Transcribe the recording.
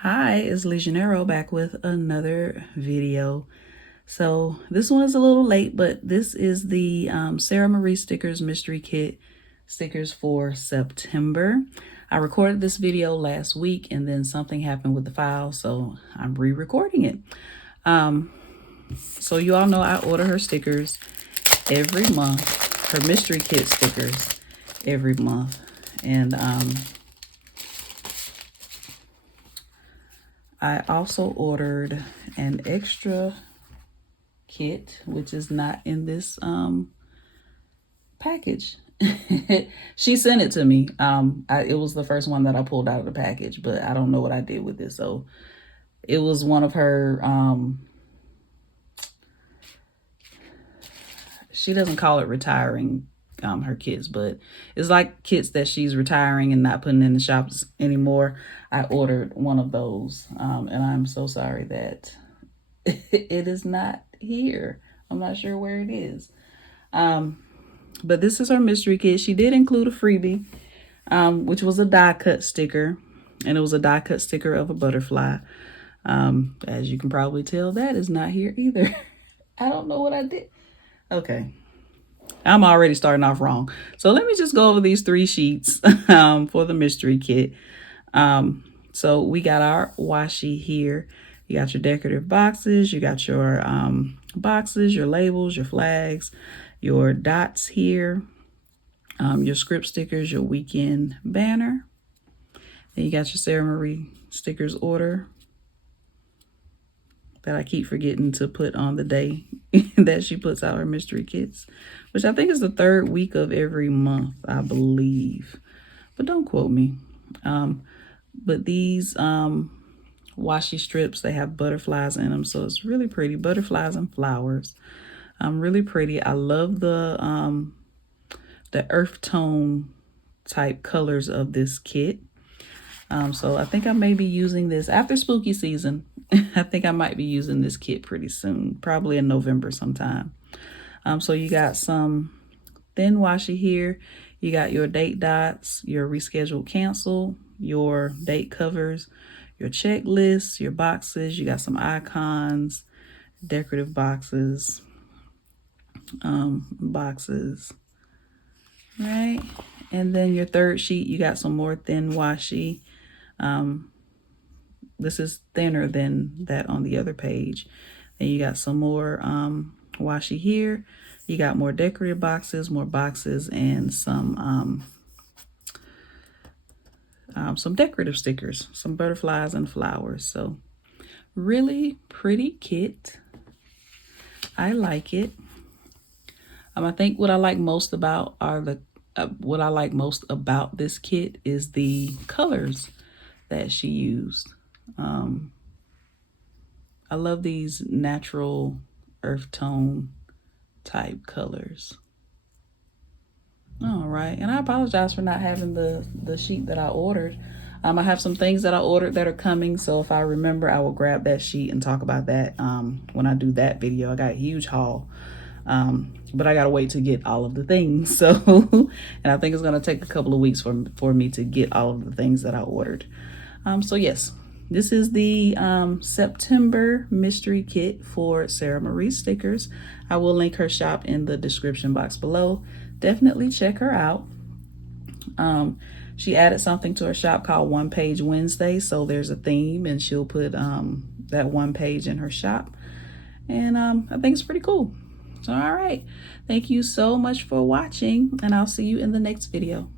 Hi, it's LeJanaro back with another video. So this one is a little late, but this is the Sarah Marie Stickers Mystery Kit stickers for September. I recorded this video last week and then something happened with the file, so I'm re-recording it. So you all know I order her stickers every month, her Mystery Kit stickers every month. And I also ordered an extra kit, which is not in this package. She sent it to me. It was the first one that I pulled out of the package, but I don't know what I did with it. So it was one of her, she doesn't call it retiring her kits, but it's like kits that she's retiring and not putting in the shops anymore. I ordered one of those, and I'm so sorry that it is not here. I'm not sure where it is. But this is her mystery kit. She did include a freebie, which was a die cut sticker, and it was a die cut sticker of a butterfly. As you can probably tell, that is not here either. I don't know what I did. Okay. I'm already starting off wrong. So let me just go over these 3 sheets for the mystery kit. So we got our washi here. You got your decorative boxes. You got your boxes, your labels, your flags, your dots here, your script stickers, your weekend banner. Then you got your Sarah Marie stickers order that I keep forgetting to put on the day that she puts out her mystery kits, which I think is the 3rd week of every month, I believe. But don't quote me. But these washi strips, they have butterflies in them, so it's really pretty. Butterflies and flowers. Really pretty. I love the earth tone type colors of this kit. So I think I may be using this after spooky season. I think I might be using this kit pretty soon, probably in November sometime. So you got some thin washi here. You got your date dots, your rescheduled cancel, your date covers, your checklists, your boxes. You got some icons, decorative boxes, right? And then your 3rd sheet, you got some more thin washi. This is thinner than that on the other page. And you got some more washi here. You got more decorative boxes, and some decorative stickers, some butterflies and flowers. So really pretty kit. I like it. I think what I like most about this kit is the colors that she used. I love these natural earth tone type colors. All right, and I apologize for not having the sheet that I ordered. I have some things that I ordered that are coming, so if I remember, I will grab that sheet and talk about that when I do that video. I got a huge haul, but I gotta wait to get all of the things. So, and I think it's gonna take a couple of weeks for me to get all of the things that I ordered. So yes, this is the September mystery kit for Sarah Marie stickers. I will link her shop in the description box below. Definitely check her out. She added something to her shop called One Page Wednesday. So there's a theme and she'll put that one page in her shop. And I think it's pretty cool. So, all right. Thank you so much for watching, and I'll see you in the next video.